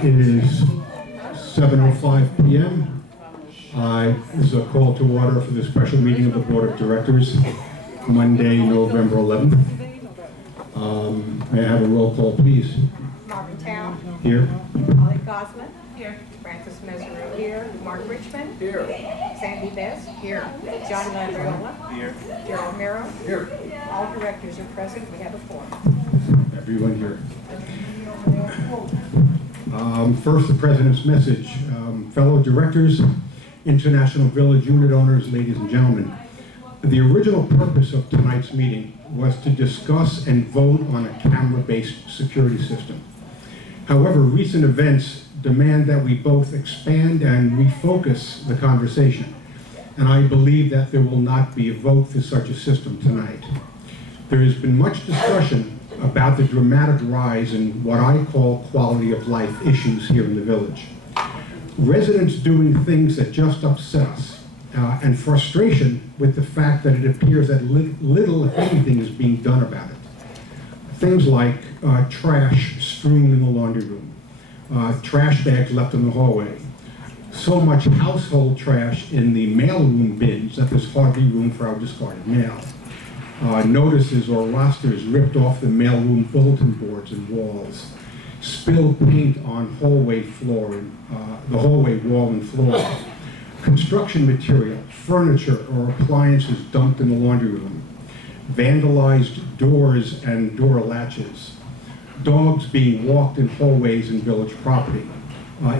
It is 7:05 p.m. This is a call to order for the special meeting of the Board of Directors, Monday, November 11th. May I have a roll call, please? Marvin Town. Here. Holly Gosman. Here. Francis Mesereau. Here. Mark Richmond. Here. Sandy Best. Here. John Landriola. Here. Gerald Mero. Here. All directors are present. We have a quorum. Everyone here. First, the President's message. Fellow directors, International Village unit owners, ladies and gentlemen, the original purpose of tonight's meeting was to discuss and vote on a camera-based security system. However, recent events demand that we both expand and refocus the conversation, and I believe that there will not be a vote for such a system tonight. There has been much discussion about the dramatic rise in what I call quality of life issues here in the village. Residents doing things that just upset us, and frustration with the fact that it appears that little, if anything, is being done about it. Things like trash strewn in the laundry room, trash bags left in the hallway, so much household trash in the mailroom bins that there's hardly room for our discarded mail. Notices or rosters ripped off the mailroom bulletin boards and walls, spilled paint on hallway floor and the hallway wall and floor, construction material, furniture, or appliances dumped in the laundry room, vandalized doors and door latches, dogs being walked in hallways in village property,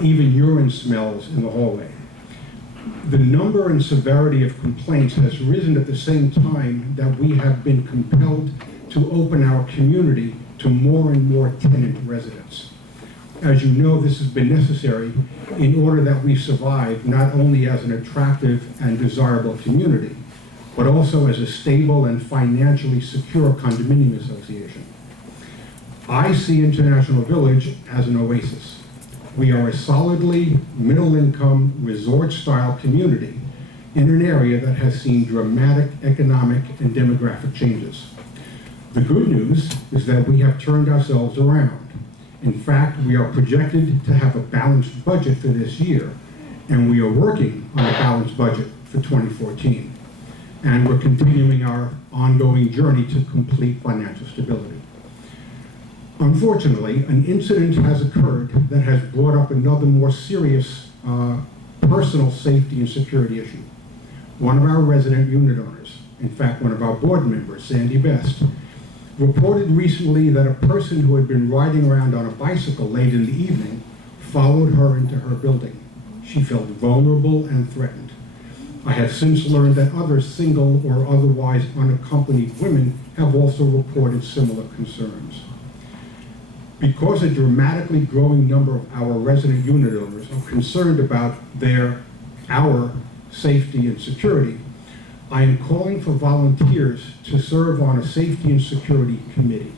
even urine smells in the hallway. The number and severity of complaints has risen at the same time that we have been compelled to open our community to more and more tenant residents. As you know, this has been necessary in order that we survive not only as an attractive and desirable community, but also as a stable and financially secure condominium association. I see International Village as an oasis. We are a solidly middle-income, resort-style community in an area that has seen dramatic economic and demographic changes. The good news is that we have turned ourselves around. In fact, we are projected to have a balanced budget for this year, and we are working on a balanced budget for 2014. And we're continuing our ongoing journey to complete financial stability. Unfortunately, an incident has occurred that has brought up another more serious personal safety and security issue. One of our resident unit owners, in fact, one of our board members, Sandy Best, reported recently that a person who had been riding around on a bicycle late in the evening followed her into her building. She felt vulnerable and threatened. I have since learned that other single or otherwise unaccompanied women have also reported similar concerns. Because a dramatically growing number of our resident unit owners are concerned about our safety and security, I am calling for volunteers to serve on a safety and security committee.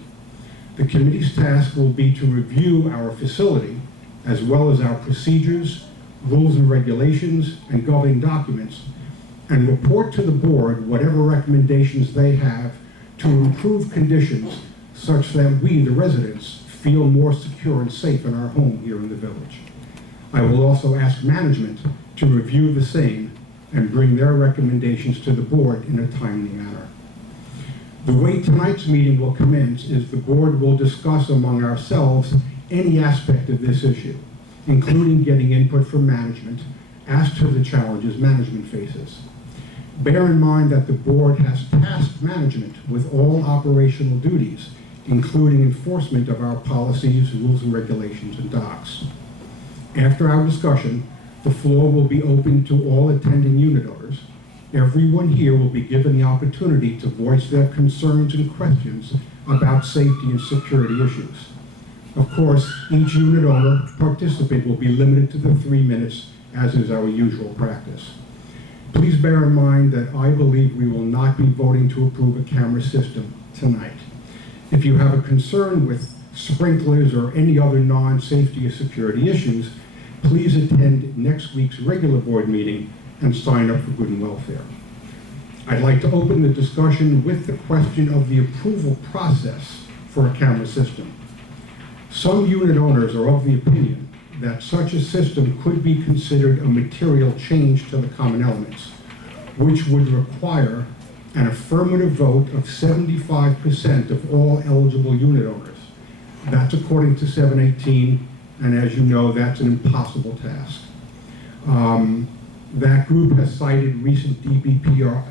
The committee's task will be to review our facility, as well as our procedures, rules and regulations, and governing documents, and report to the board whatever recommendations they have to improve conditions such that we, the residents, feel more secure and safe in our home here in the village. I will also ask management to review the same and bring their recommendations to the board in a timely manner. The way tonight's meeting will commence is the board will discuss among ourselves any aspect of this issue, including getting input from management as to the challenges management faces. Bear in mind that the board has tasked management with all operational duties, including enforcement of our policies, rules and regulations, and docs. After our discussion, the floor will be open to all attending unit owners. Everyone here will be given the opportunity to voice their concerns and questions about safety and security issues. Of course, each unit owner participant will be limited to the 3 minutes, as is our usual practice. Please bear in mind that I believe we will not be voting to approve a camera system tonight. If you have a concern with sprinklers or any other non-safety or security issues, please attend next week's regular board meeting and sign up for good and welfare. I'd like to open the discussion with the question of the approval process for a camera system. Some unit owners are of the opinion that such a system could be considered a material change to the common elements, which would require an affirmative vote of 75% of all eligible unit owners. That's according to 718, and as you know, that's an impossible task. That group has cited a recent DBPR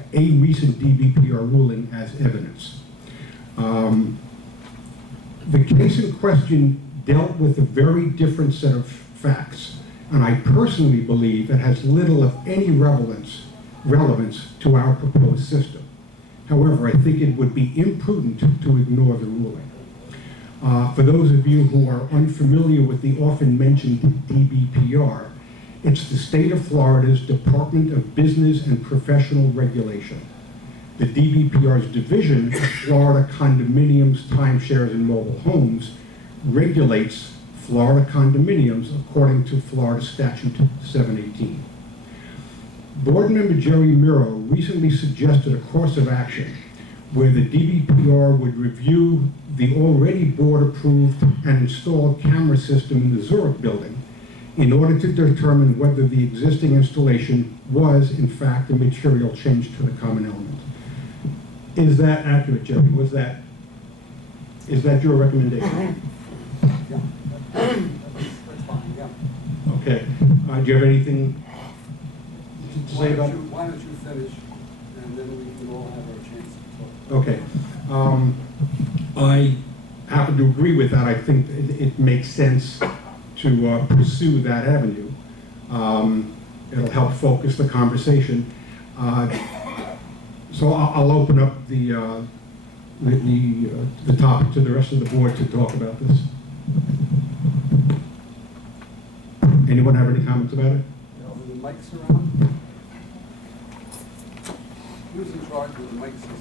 ruling as evidence. The case in question dealt with a very different set of facts, and I personally believe it has little, if any, relevance to our proposed system. However, I think it would be imprudent to ignore the ruling. For those of you who are unfamiliar with the often mentioned DBPR, it's the state of Florida's Department of Business and Professional Regulation. The DBPR's division of Florida condominiums, timeshares, and mobile homes regulates Florida condominiums according to Florida Statute 718. Board member Jerry Miro recently suggested a course of action where the DBPR would review the already board-approved and installed camera system in the Zurich building in order to determine whether the existing installation was, in fact, a material change to the common element. Is that accurate, Jerry? Is that your recommendation? Yeah. That's fine, yeah. Okay. Do you have anything to say about it? Why don't you finish, and then we can all have our chance to talk. Okay. I happen to agree with that. I think it makes sense to pursue that avenue. It'll help focus the conversation. So I'll open up the topic to the rest of the board to talk about this. Anyone have any comments about it? Are the mics around? Who's in charge of the mic system?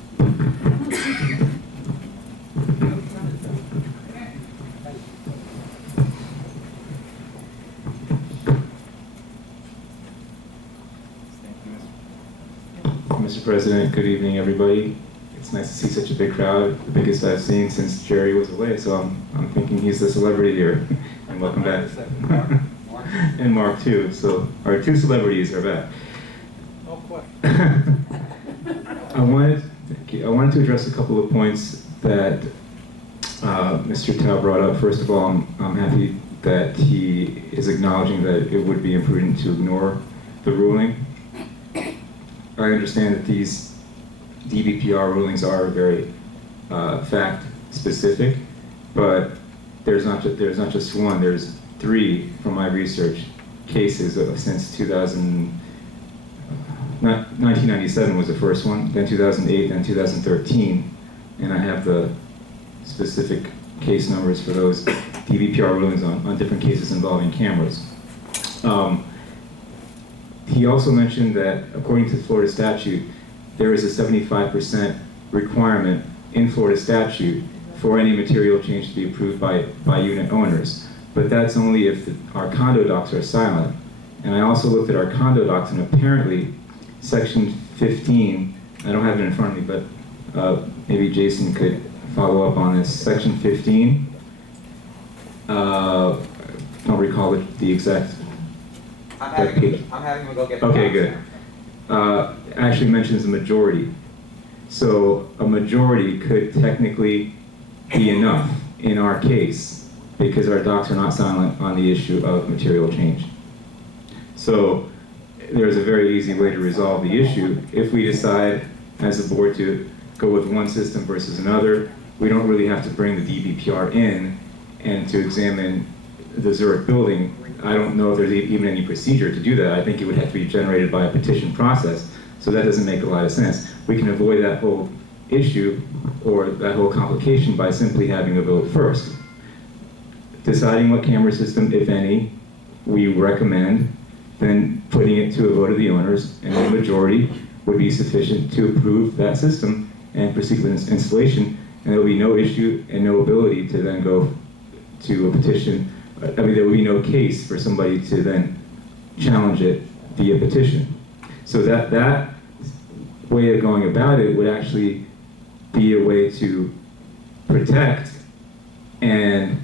Mr. President, good evening, everybody. It's nice to see such a big crowd, the biggest I've seen since Jerry was away, so I'm thinking he's the celebrity here. And welcome back. Mark. And Mark, too. So our two celebrities are back. No question. I wanted to address a couple of points that Mr. Tao brought up. First of all, I'm happy that he is acknowledging that it would be imprudent to ignore the ruling. I understand that these DBPR rulings are very fact-specific, but there's not just one. There's 3 from my research cases since 1997 was the first one, then 2008, then 2013, and I have the specific case numbers for those DBPR rulings on different cases involving cameras. He also mentioned that, according to the Florida statute, there is a 75% requirement in Florida statute for any material change to be approved by unit owners. But that's only if our condo docs are silent. And I also looked at our condo docs, and apparently, Section 15, I don't have it in front of me, but maybe Jason could follow up on this. Section 15, don't recall the exact. I'm having him go get the Okay, box. good. Actually mentions a majority. So a majority could technically be enough in our case because our docs are not silent on the issue of material change. So there's a very easy way to resolve the issue. If we decide as a board to go with one system versus another, we don't really have to bring the DBPR in and to examine the Zurich building. I don't know if there's even any procedure to do that. I think it would have to be generated by a petition process, so that doesn't make a lot of sense. We can avoid that whole issue or that whole complication by simply having a vote first. Deciding what camera system, if any, we recommend, then putting it to a vote of the owners, and the majority would be sufficient to approve that system and proceed with installation, and there will be no issue and no ability to then go to a petition. I mean, there will be no case for somebody to then challenge it via petition. So that way of going about it would actually be a way to protect and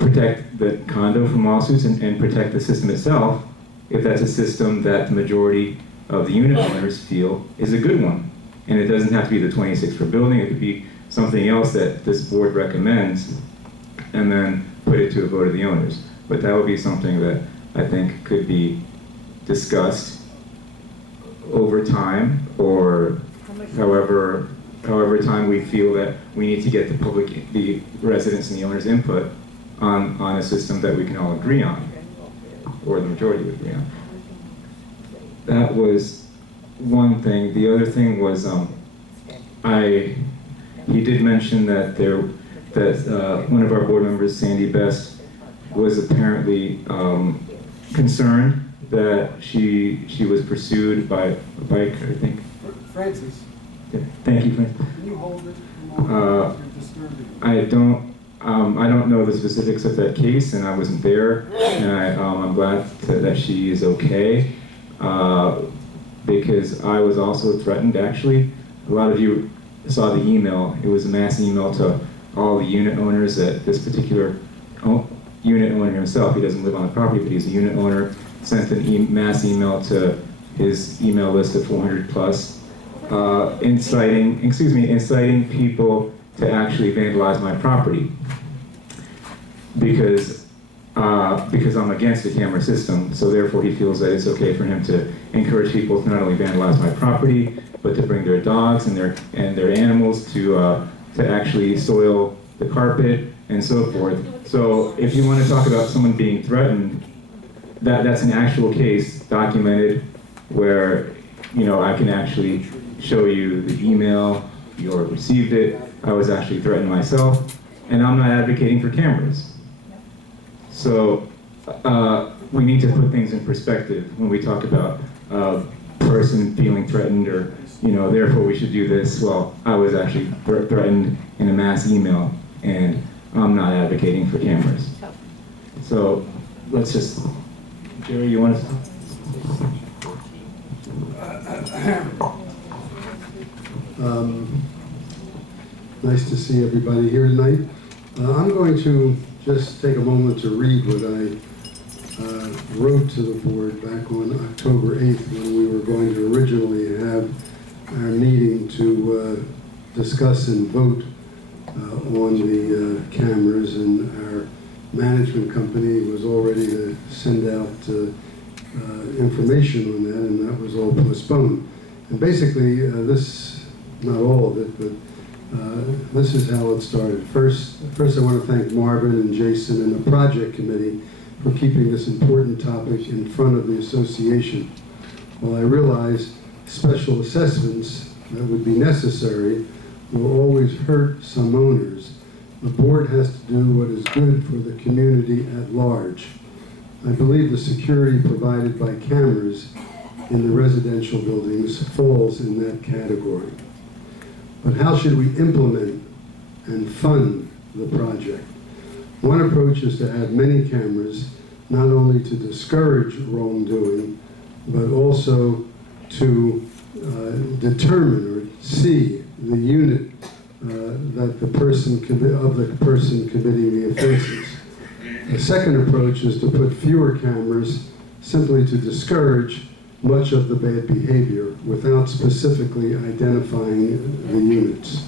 protect the condo from lawsuits and protect the system itself, if that's a system that the majority of the unit owners feel is a good one. And it doesn't have to be the 26 per building, it could be something else that this board recommends, and then put it to a vote of the owners. But that would be something that I think could be discussed over time, or however time we feel that we need to get the residents and the owners' input on a system that we can all agree on, or the majority would agree on. That was one thing. The other thing was, he did mention that one of our board members, Sandy Best, was apparently concerned that she was pursued by a biker, I think. Francis, Yeah, thank you, Francis. can you hold it? You're disturbing me. I don't know the specifics of that case, and I wasn't there, and I'm glad that she is okay, because I was also threatened, actually. A lot of you saw the email. It was a mass email to all the unit owners at this particular unit owner himself. He doesn't live on the property, but he's a unit owner. Sent an mass email to his email list of 400 plus, inciting people to actually vandalize my property, because I'm against the camera system. So therefore, he feels that it's okay for him to encourage people to not only vandalize my property, but to bring their dogs and their animals to actually soil the carpet and so forth. So if you want to talk about someone being threatened, that's an actual case documented where, I can actually show you the email, you received it. I was actually threatened myself, and I'm not advocating for cameras. So we need to put things in perspective when we talk about a person feeling threatened, or therefore we should do this. Well, I was actually threatened in a mass email, and I'm not advocating for cameras. So let's just, Jerry, you want to? Nice to see everybody here tonight. I'm going to just take a moment to read what I wrote to the board back on October 8th, when we were going to originally have our meeting to discuss and vote on the cameras, and our management company was all ready to send out information on that, and that was all postponed. And basically, this, not all of it, but this is how it started. First I want to thank Marvin and Jason and the project committee for keeping this important topic in front of the association. While I realize special assessments that would be necessary will always hurt some owners, the board has to do what is good for the community at large. I believe the security provided by cameras in the residential buildings falls in that category. But how should we implement and fund the project? One approach is to have many cameras, not only to discourage wrongdoing, but also to determine or see the unit that the person committing the offenses. The second approach is to put fewer cameras, simply to discourage much of the bad behavior without specifically identifying the units.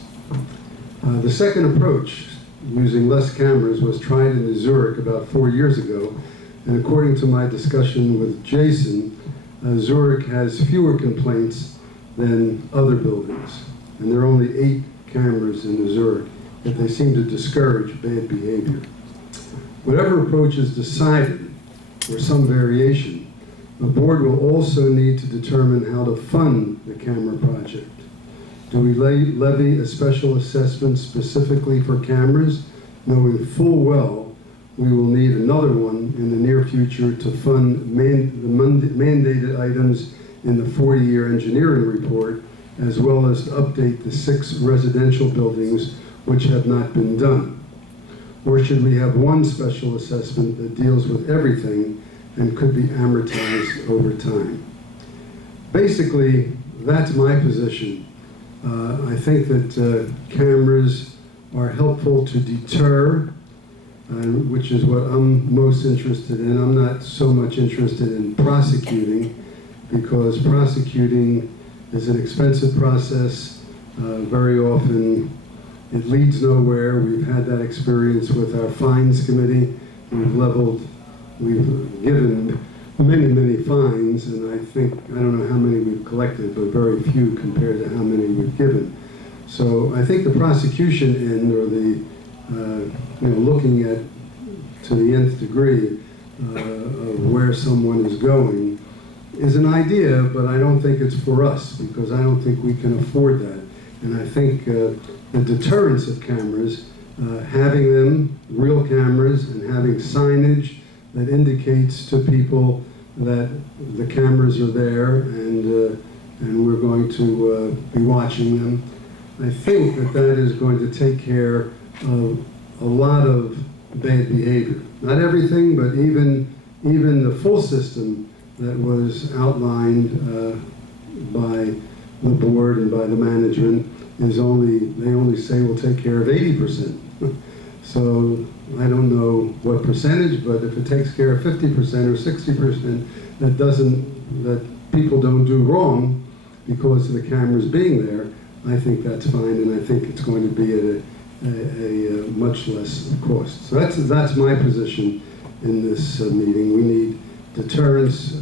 The second approach, using less cameras, was tried in Zurich about 4 years ago, and according to my discussion with Jason, Zurich has fewer complaints than other buildings, and there are only 8 cameras in Zurich, yet they seem to discourage bad behavior. Whatever approach is decided, or some variation, the board will also need to determine how to fund the camera project. Do we levy a special assessment specifically for cameras, knowing full well we will need another one in the near future to fund the mandated items in the 40-year engineering report, as well as to update the 6 residential buildings which have not been done? Or should we have one special assessment that deals with everything and could be amortized over time? Basically, that's my position. I think that cameras are helpful to deter. which is what I'm most interested in. I'm not so much interested in prosecuting, because prosecuting is an expensive process. Very often it leads nowhere. We've had that experience with our fines committee. We've given many fines, and I don't know how many we've collected, but very few compared to how many we've given. So I think the prosecution end, or the looking at to the nth degree of where someone is going, is an idea, but I don't think it's for us, because I don't think we can afford that. And I think the deterrence of cameras, having them, real cameras, and having signage that indicates to people that the cameras are there and we're going to be watching them, I think that is going to take care of a lot of bad behavior. Not everything, but even the full system that was outlined by the board and by the management they only say will take care of 80%. So I don't know what percentage, but if it takes care of 50% or 60%, that people don't do wrong because of the cameras being there, I think that's fine, and I think it's going to be at a much less cost. So that's my position in this meeting. We need deterrence.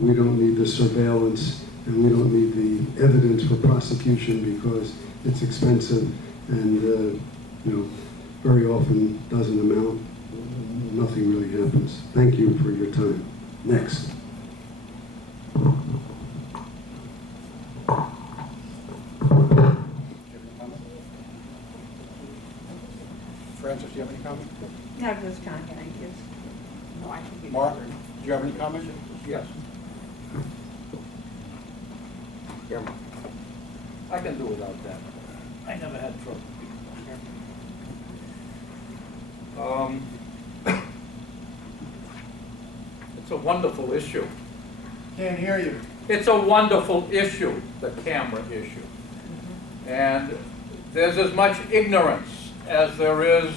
We don't need the surveillance, and we don't need the evidence for prosecution, because it's expensive and very often doesn't amount. Nothing really happens. Thank you for your time. Next. Francis, do you have any comment? Not at this time, thank you. No, I can give Mark, you- do you have any comments? Yes. Yeah. I can do without that. I never had trouble. It's a wonderful issue. Can't hear you. It's a wonderful issue, the camera issue. And there's as much ignorance as there is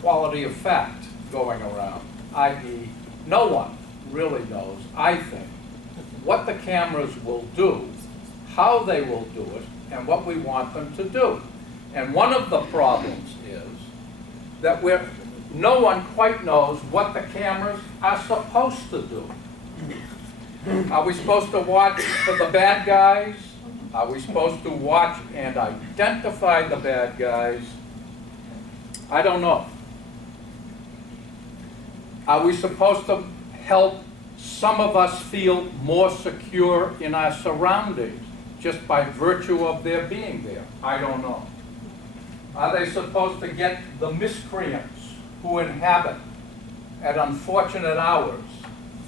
quality of fact going around, i.e., no one really knows, I think, what the cameras will do, how they will do it, and what we want them to do. And one of the problems is that no one quite knows what the cameras are supposed to do. Are we supposed to watch for the bad guys? Are we supposed to watch and identify the bad guys? I don't know. Are we supposed to help some of us feel more secure in our surroundings just by virtue of their being there? I don't know. Are they supposed to get the miscreants who inhabit at unfortunate hours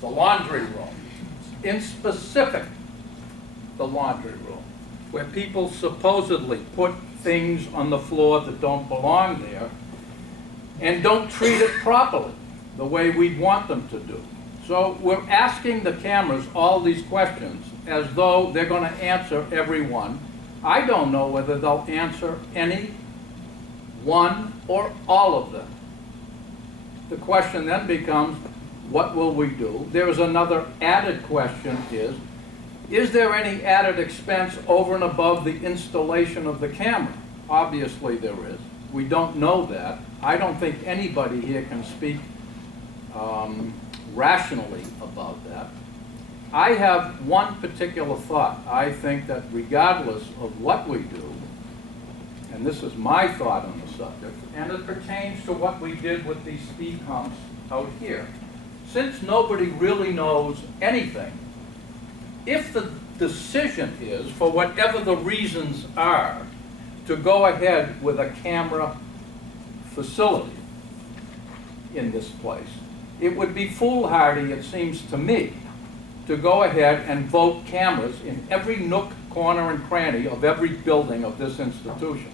the laundry room, in specific the laundry room, where people supposedly put things on the floor that don't belong there and don't treat it properly the way we'd want them to do? So we're asking the cameras all these questions as though they're going to answer every one. I don't know whether they'll answer any one or all of them. The question then becomes, what will we do? There is another added question is there any added expense over and above the installation of the camera? Obviously there is. We don't know that. I don't think anybody here can speak rationally about that. I have one particular thought. I think that regardless of what we do, and this is my thought on the subject, and it pertains to what we did with these speed humps out here. Since nobody really knows anything, if the decision is, for whatever the reasons are, to go ahead with a camera facility in this place, it would be foolhardy, it seems to me, to go ahead and vote cameras in every nook, corner, and cranny of every building of this institution.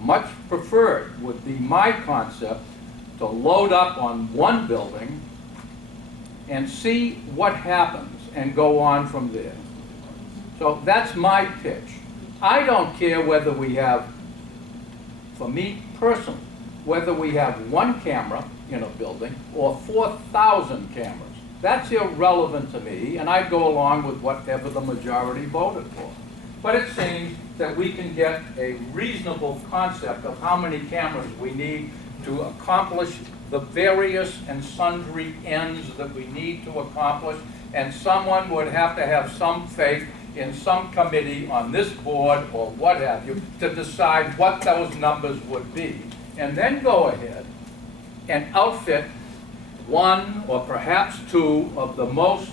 Much preferred would be my concept to load up on one building and see what happens and go on from there. So that's my pitch. I don't care whether we have, for me personally, whether we have one camera in a building or 4,000 cameras. That's irrelevant to me, and I go along with whatever the majority voted for. But it seems that we can get a reasonable concept of how many cameras we need to accomplish the various and sundry ends that we need to accomplish, and someone would have to have some faith in some committee on this board or what have you to decide what those numbers would be, and then go ahead and outfit one or perhaps two of the most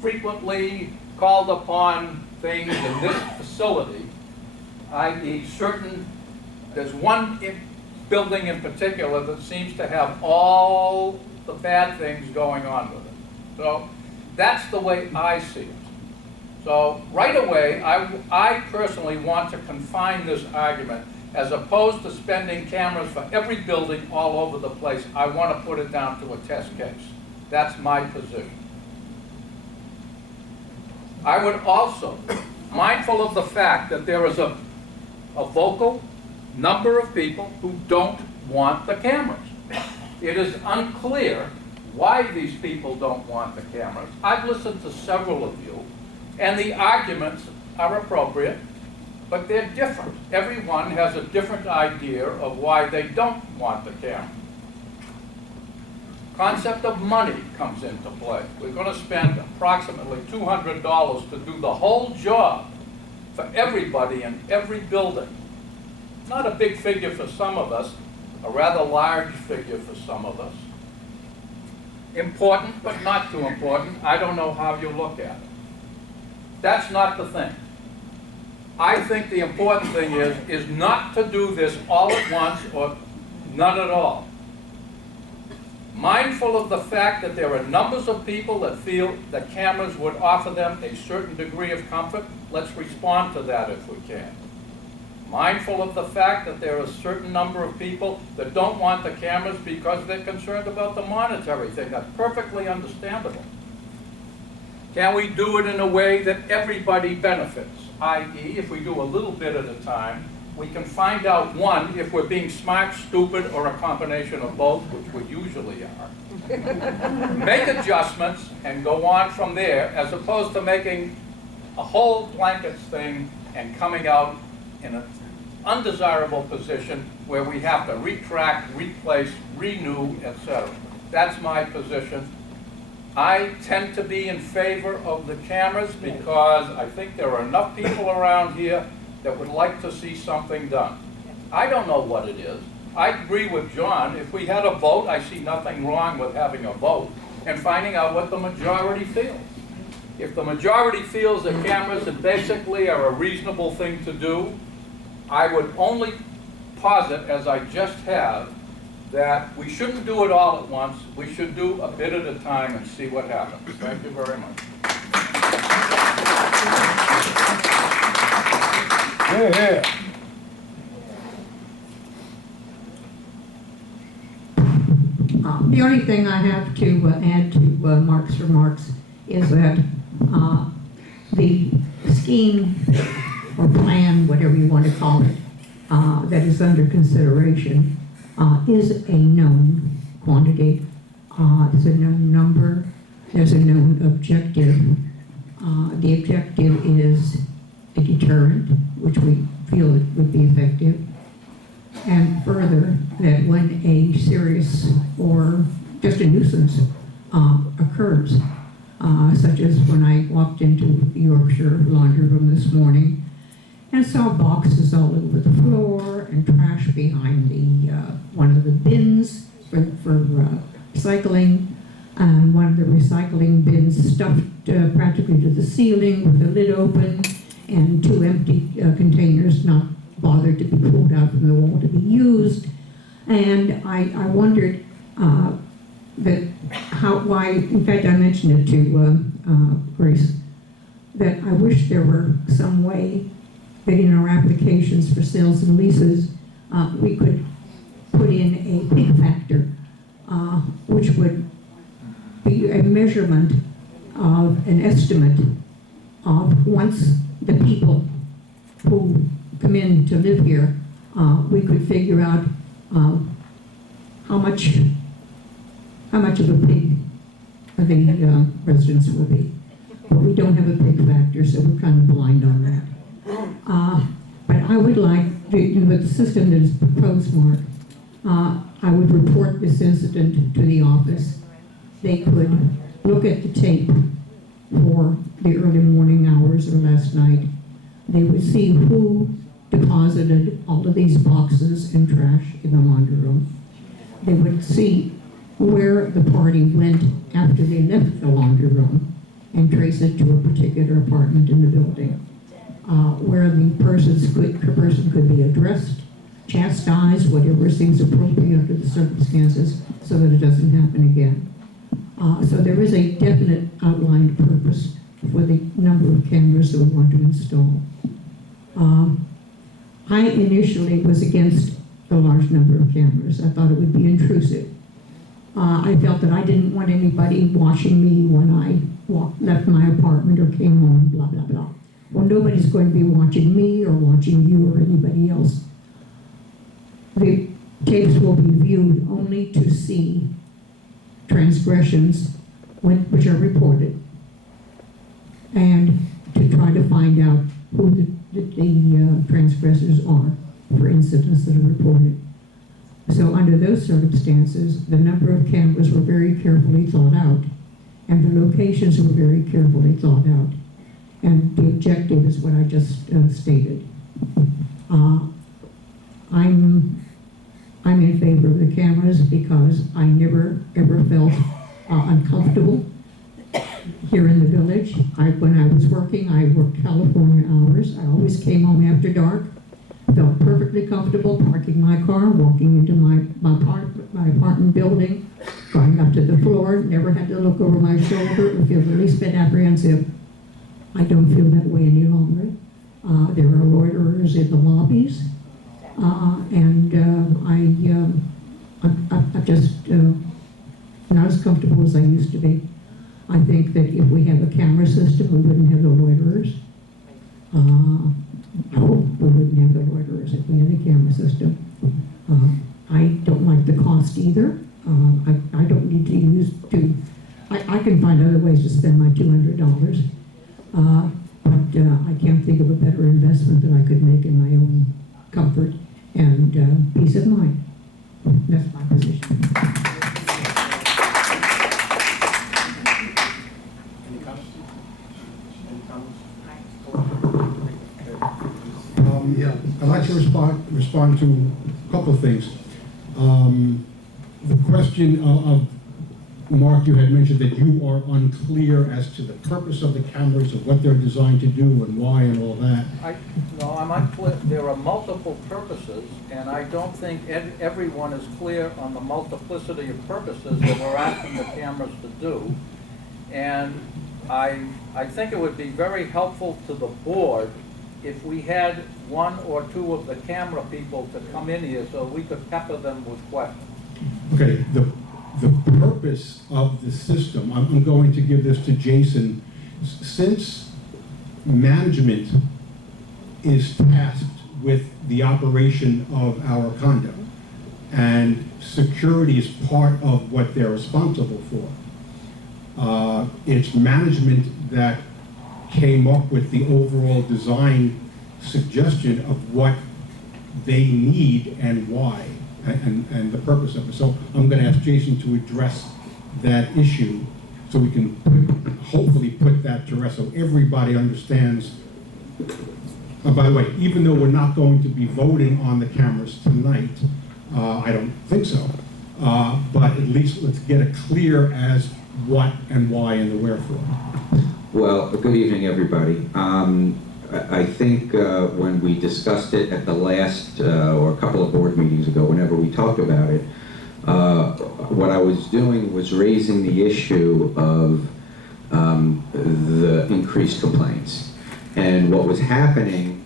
frequently called upon things in this facility, i.e. there's one building in particular that seems to have all the bad things going on with it. So that's the way I see it. So right away, I personally want to confine this argument, as opposed to spending cameras for every building all over the place. I want to put it down to a test case. That's my position. I would also, mindful of the fact that there is a vocal number of people who don't want the cameras. It is unclear why these people don't want the cameras. I've listened to several of you, and the arguments are appropriate, but they're different. Everyone has a different idea of why they don't want the camera. Concept of money comes into play. We're going to spend approximately $200 to do the whole job for everybody in every building. Not a big figure for some of us, a rather large figure for some of us. Important, but not too important. I don't know how you look at it. That's not the thing. I think the important thing is not to do this all at once or none at all. Mindful of the fact that there are numbers of people that feel that cameras would offer them a certain degree of comfort, let's respond to that if we can. Mindful of the fact that there are a certain number of people that don't want the cameras because they're concerned about the monetary thing. That's perfectly understandable. Can we do it in a way that everybody benefits? I.e., if we do a little bit at a time, we can find out, one, if we're being smart, stupid, or a combination of both, which we usually are. Make adjustments and go on from there, as opposed to making a whole blankets thing and coming out in an undesirable position where we have to retract, replace, renew, etc. That's my position. I tend to be in favor of the cameras because I think there are enough people around here that would like to see something done. I don't know what it is. I agree with John. If we had a vote, I see nothing wrong with having a vote and finding out what the majority feels. If the majority feels that cameras basically are a reasonable thing to do, I would only posit, as I just have, that we shouldn't do it all at once. We should do a bit at a time and see what happens. Thank you very much. Yeah. The only thing I have to add to Mark's remarks is that the scheme or plan, whatever you want to call it, that is under consideration is a known quantity. There's a known number. There's a known objective. The objective is a deterrent, which we feel it would be effective. And further, that when a serious or just a nuisance occurs, such as when I walked into the Yorkshire laundry room this morning and saw boxes all over the floor and trash behind the one of the bins for recycling, and one of the recycling bins stuffed practically to the ceiling with the lid open, and two empty containers not bothered to be pulled out from the wall to be used. And I wondered why, in fact I mentioned it to Grace, that I wish there were some way that in our applications for sales and leases, we could put in a peak factor, which would be a measurement of an estimate of once the people who come in to live here we could figure out how much of a pig the residents will be. But we don't have a pig factor, so we're kind of blind on that. But I would like, with the system that is proposed, Mark, I would report this incident to the office. They could look at the tape for the early morning hours or last night. They would see who deposited all of these boxes and trash in the laundry room. They would see where the party went after they left the laundry room and trace it to a particular apartment in the building, where the person could be addressed, chastised, whatever seems appropriate under the circumstances, so that it doesn't happen again. So there is a definite outlined purpose for the number of cameras that we want to install. I initially was against the large number of cameras. I thought it would be intrusive. I felt that I didn't want anybody watching me when I left my apartment or came home, blah, blah, blah. Well, nobody's going to be watching me or watching you or anybody else. The tapes will be viewed only to see transgressions which are reported, and to try to find out who the transgressors are for incidents that are reported. So under those circumstances, the number of cameras were very carefully thought out, and the locations were very carefully thought out. And the objective is what I just stated. I'm in favor of the cameras because I never ever felt uncomfortable here in the village. When I was working, I worked California hours. I always came home after dark, felt perfectly comfortable parking my car, walking into my apartment building, going up to the floor, never had to look over my shoulder or feel the least bit apprehensive. I don't feel that way any longer. There are loiterers in the lobbies, and I'm just not as comfortable as I used to be. I think that if we have a camera system, we wouldn't have the loiterers. I hope we wouldn't have the loiterers if we had a camera system. I don't like the cost either. I don't need to use I can find other ways to spend my $200. But I can't think of a better investment that I could make in my own comfort and peace of mind. That's my position. Any comments? Any comments? Yeah, I'd like to respond to a couple of things. The question of Mark, you had mentioned that you are unclear as to the purpose of the cameras, of what they're designed to do and why and all that. No, I'm unclear. There are multiple purposes, and I don't think everyone is clear on the multiplicity of purposes that we're asking the cameras to do. And I think it would be very helpful to the board if we had one or two of the camera people to come in here so we could pepper them with questions. Okay, the purpose of the system, I'm going to give this to Jason. Since management is tasked with the operation of our condo, and security is part of what they're responsible for, it's management that came up with the overall design suggestion of what they need and why. And the purpose of it. So I'm going to ask Jason to address that issue so we can hopefully put that to rest so everybody understands. By the way, even though we're not going to be voting on the cameras tonight, I don't think so, but at least let's get it clear as what and why and the wherefore. Well, good evening, everybody. I think when we discussed it at the last, or a couple of board meetings ago, whenever we talked about it, what I was doing was raising the issue of the increased complaints. And what was happening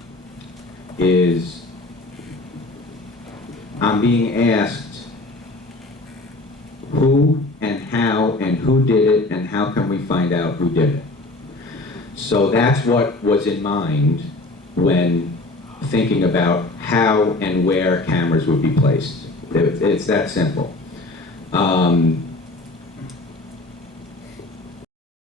is I'm being asked who and how and who did it and how can we find out who did it. So that's what was in mind when thinking about how and where cameras would be placed. It's that simple.